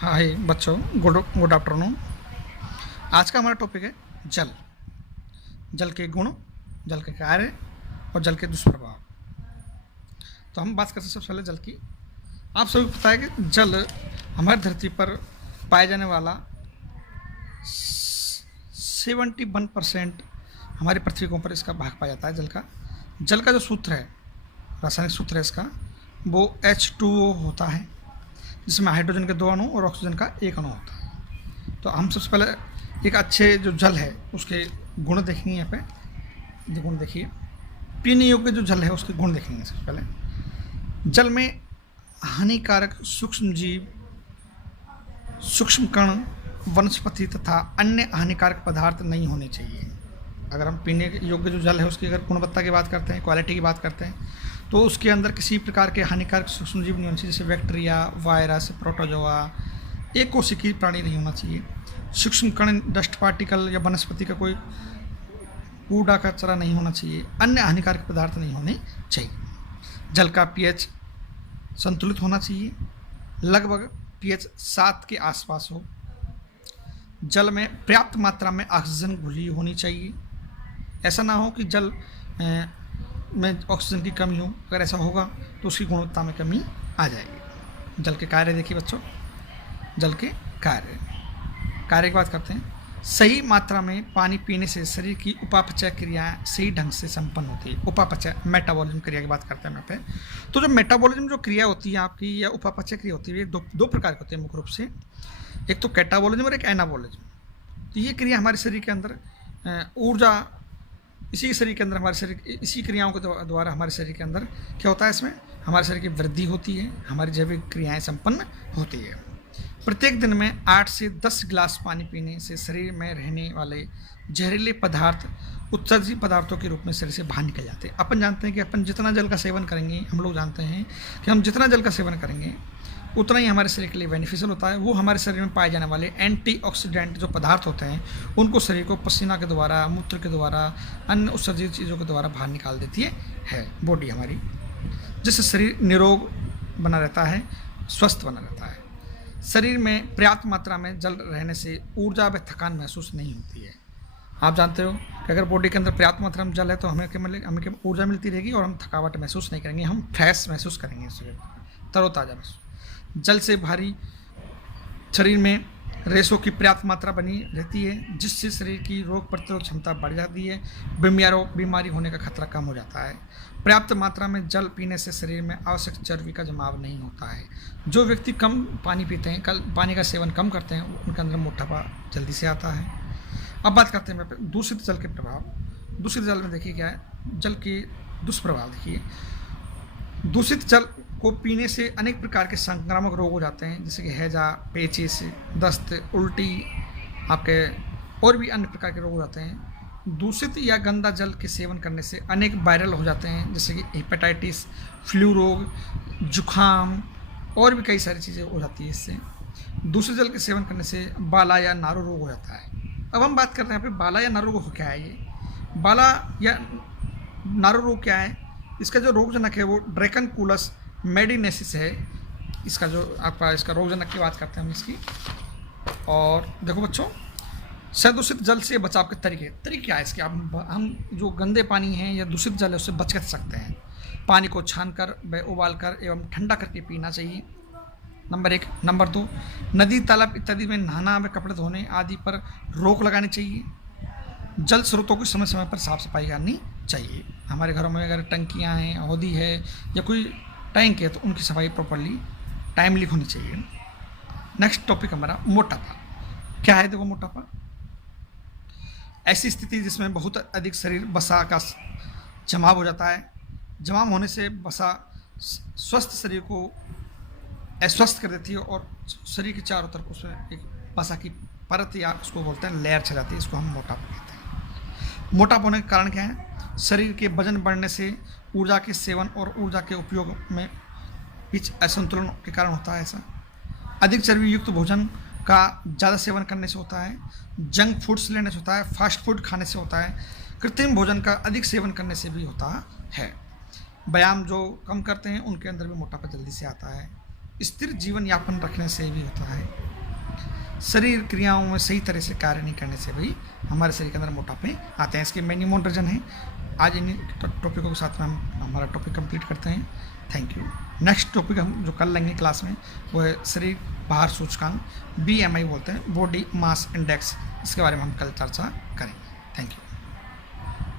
हाय बच्चों, good afternoon. आज का हमारा टॉपिक है जल। जल के गुण, जल के कार्य और जल के दुष्प्रभाव। तो हम बात करते हैं सबसे पहले जल की। आप सभी को पता है कि जल हमारी धरती पर पाए जाने वाला 71% हमारी पृथ्वी के ऊपर इसका भाग पाया जाता है। जल का जो सूत्र है, रासायनिक सूत्र है इसका, वो H2O होता है, जिसमें हाइड्रोजन के 2 अणु और ऑक्सीजन का 1 अणु होता है। तो हम सबसे पहले एक अच्छे जो जल है उसके गुण देखेंगे। यहाँ पे गुण देखिए, पीने योग्य जो जल है उसके गुण देखेंगे। सबसे पहले जल में हानिकारक सूक्ष्म जीव, सूक्ष्म कण, वनस्पति तथा अन्य हानिकारक पदार्थ नहीं होने चाहिए। अगर हम पीने योग्य जो जल है उसकी अगर गुणवत्ता की बात करते हैं, क्वालिटी की बात करते हैं, तो उसके अंदर किसी प्रकार के हानिकारक सूक्ष्म जीव नहीं होने चाहिए, जैसे बैक्टीरिया, वायरस, प्रोटोजोआ, एक कोशिकीय प्राणी नहीं होना चाहिए। सूक्ष्म कण, डस्ट पार्टिकल या वनस्पति का कोई कूड़ा कचरा नहीं होना चाहिए। अन्य हानिकारक पदार्थ नहीं होने चाहिए। जल का पीएच संतुलित होना चाहिए, लगभग पीएच 7 के आसपास हो। जल में पर्याप्त मात्रा में ऑक्सीजन घुली होनी चाहिए। ऐसा ना हो कि जल में ऑक्सीजन की कमी हो। अगर ऐसा होगा तो उसकी गुणवत्ता में कमी आ जाएगी। जल के कार्य देखिए बच्चों, जल के कार्य की बात करते हैं। सही मात्रा में पानी पीने से शरीर की उपापचय क्रियाएं सही ढंग से संपन्न होती है। उपापचय, मेटाबॉलिज्म क्रिया की बात करते हैं यहाँ पे। तो जो मेटाबॉलिज्म जो क्रिया होती है आपकी, या उपापचय क्रिया होती है, दो प्रकार की होती है मुख्य रूप से। एक तो कैटाबॉलिज्म और एक एनाबॉलिज्म। तो ये क्रिया हमारे शरीर के अंदर ऊर्जा, इसी शरीर के अंदर हमारे शरीर, इसी क्रियाओं के द्वारा हमारे शरीर के अंदर क्या होता है, इसमें हमारे शरीर की वृद्धि होती है, हमारी जैविक क्रियाएं संपन्न होती है। प्रत्येक दिन में 8 से 10 गिलास पानी पीने से शरीर में रहने वाले जहरीले पदार्थ उत्सर्जित पदार्थों के रूप में शरीर से बाहर निकल जाते हैं। अपन जानते हैं कि अपन जितना जल का सेवन करेंगे, हम लोग जानते हैं कि हम जितना जल का सेवन करेंगे उतना ही हमारे शरीर के लिए बेनिफिशियल होता है। वो हमारे शरीर में पाए जाने वाले एंटीऑक्सीडेंट जो पदार्थ होते हैं उनको शरीर को पसीना के द्वारा, मूत्र के द्वारा, अन्य उत्सर्जित चीज़ों के द्वारा बाहर निकाल देती है बॉडी हमारी, जिससे शरीर निरोग बना रहता है, स्वस्थ बना रहता है। शरीर में पर्याप्त मात्रा में जल रहने से ऊर्जा व थकान महसूस नहीं होती है। आप जानते हो कि अगर बॉडी के अंदर पर्याप्त मात्रा में जल है तो हमें ऊर्जा मिलती रहेगी और हम थकावट महसूस नहीं करेंगे, हम फ्रेश महसूस करेंगे, तरोताज़ा महसूस। जल से भारी शरीर में रेशों की पर्याप्त मात्रा बनी रहती है, जिससे शरीर की रोग प्रतिरोध क्षमता बढ़ जाती है, बीमारी होने का खतरा कम हो जाता है। पर्याप्त मात्रा में जल पीने से शरीर में आवश्यक चर्बी का जमाव नहीं होता है। जो व्यक्ति कम पानी पीते हैं, पानी का सेवन कम करते हैं, उनके अंदर मोटापा जल्दी से आता है। अब बात करते हैं दूषित जल के प्रभाव। दूषित जल में देखिए क्या है, जल के दुष्प्रभाव देखिए। दूषित जल को पीने से अनेक प्रकार के संक्रामक रोग हो जाते हैं, जैसे कि हैजा, पेचिश, दस्त, उल्टी, आपके और भी अन्य प्रकार के रोग हो जाते हैं। दूषित या गंदा जल के सेवन करने से अनेक वायरल हो जाते हैं, जैसे कि हेपेटाइटिस, फ्लू रोग, जुखाम और भी कई सारी चीज़ें हो जाती है इससे। दूषित जल के सेवन करने से बाला या नारू रोग हो जाता है। अब हम बात करते हैं यहाँ पे बाला या नारू रोग क्या है। ये बाला या नारू रोग क्या है, इसका जो रोगजनक है वो ड्रैकनकुलस मेडिनेसिस है। इसका जो आपका इसका रोगजनक की बात करते हैं हम इसकी। और देखो बच्चों, सदूषित जल से बचाव के तरीके क्या है इसके। हम जो गंदे पानी हैं या दूषित जल है उससे बच सकते हैं। पानी को छानकर व उबालकर एवं ठंडा करके पीना चाहिए, नंबर 1। नंबर 2, नदी, तालाब इत्यादि में नहाना व कपड़े धोने आदि पर रोक लगानी चाहिए। जल स्रोतों की समय समय पर साफ सफाई करनी चाहिए। हमारे घरों में अगर टंकियां हैं, हौदी है या कोई टैंक है तो उनकी सफाई प्रॉपरली टाइमली होनी चाहिए। नेक्स्ट टॉपिक हमारा मोटापा। क्या है देखो मोटापा, ऐसी स्थिति जिसमें बहुत अधिक शरीर वसा का जमाव हो जाता है। जमाव होने से वसा स्वस्थ शरीर को अस्वस्थ कर देती है और शरीर के चारों तरफ उसमें एक वसा की परत या उसको बोलते हैं लेयर छा जाती है। इसको हम मोटापा कहते हैं। मोटापा होने का कारण क्या है, शरीर के वजन बढ़ने से ऊर्जा के सेवन और ऊर्जा के उपयोग में बीच असंतुलन के कारण होता है। ऐसा अधिक चर्बी युक्त भोजन का ज़्यादा सेवन करने से होता है, जंक फूड्स लेने से होता है, फास्ट फूड खाने से होता है, कृत्रिम भोजन का अधिक सेवन करने से भी होता है। व्यायाम जो कम करते हैं उनके अंदर भी मोटापा जल्दी से आता है। स्थिर जीवन यापन रखने से भी होता है। शरीर क्रियाओं में सही तरह से कार्य नहीं करने से भी हमारे शरीर के अंदर मोटापे आते हैं। इसके मैनी मोर रीजन है। आज इन टॉपिकों के साथ में हम हमारा टॉपिक कंप्लीट करते हैं। Thank you. नेक्स्ट टॉपिक हम जो कल लेंगे क्लास में वो है शरीर भार सूचकांक, BMI बोलते हैं, बॉडी मास इंडेक्स। इसके बारे में हम कल चर्चा करेंगे। Thank you.